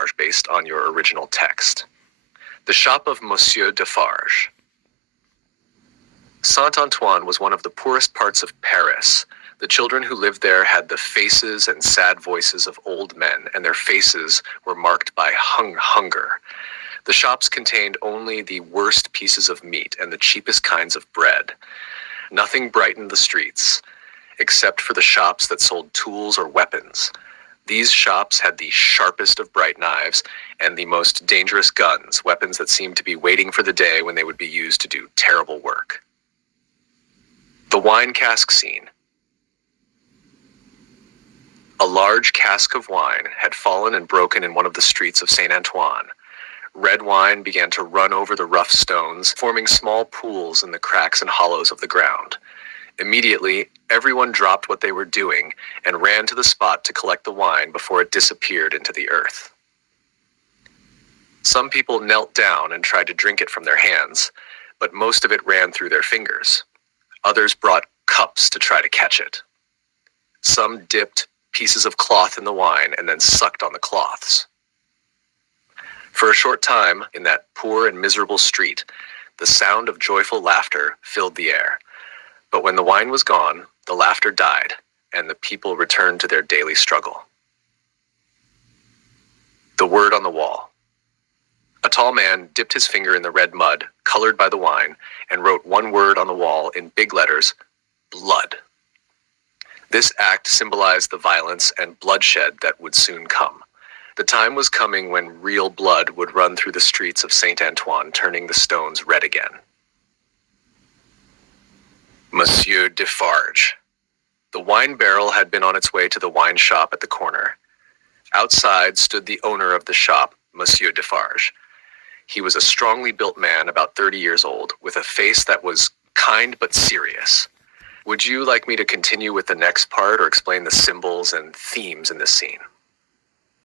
Defarge based on your original text. The shop of Monsieur Defarge. Saint-Antoine was one of the poorest parts of Paris. The children who lived there had the faces and sad voices of old men, and their faces were marked by hunger. The shops contained only the worst pieces of meat and the cheapest kinds of bread. Nothing brightened the streets, except for the shops that sold tools or weapons. These shops had the sharpest of bright knives and the most dangerous guns, weapons that seemed to be waiting for the day when they would be used to do terrible work. The wine cask scene. A large cask of wine had fallen and broken in one of the streets of Saint-Antoine. Red wine began to run over the rough stones, forming small pools in the cracks and hollows of the ground. Immediately, everyone dropped what they were doing and ran to the spot to collect the wine before it disappeared into the earth. Some people knelt down and tried to drink it from their hands, but most of it ran through their fingers. Others brought cups to try to catch it. Some dipped pieces of cloth in the wine and then sucked on the cloths. For a short time, in that poor and miserable street, the sound of joyful laughter filled the air. But when the wine was gone, the laughter died, and the people returned to their daily struggle. The word on the wall. A tall man dipped his finger in the red mud, colored by the wine, and wrote one word on the wall in big letters: blood. This act symbolized the violence and bloodshed that would soon come. The time was coming when real blood would run through the streets of Saint-Antoine, turning the stones red again. Monsieur Defarge. The wine barrel had been on its way to the wine shop at the corner. Outside stood the owner of the shop, Monsieur Defarge. He was a strongly built man, about 30 years old, with a face that was kind but serious. Would you like me to continue with the next part or explain the symbols and themes in this scene?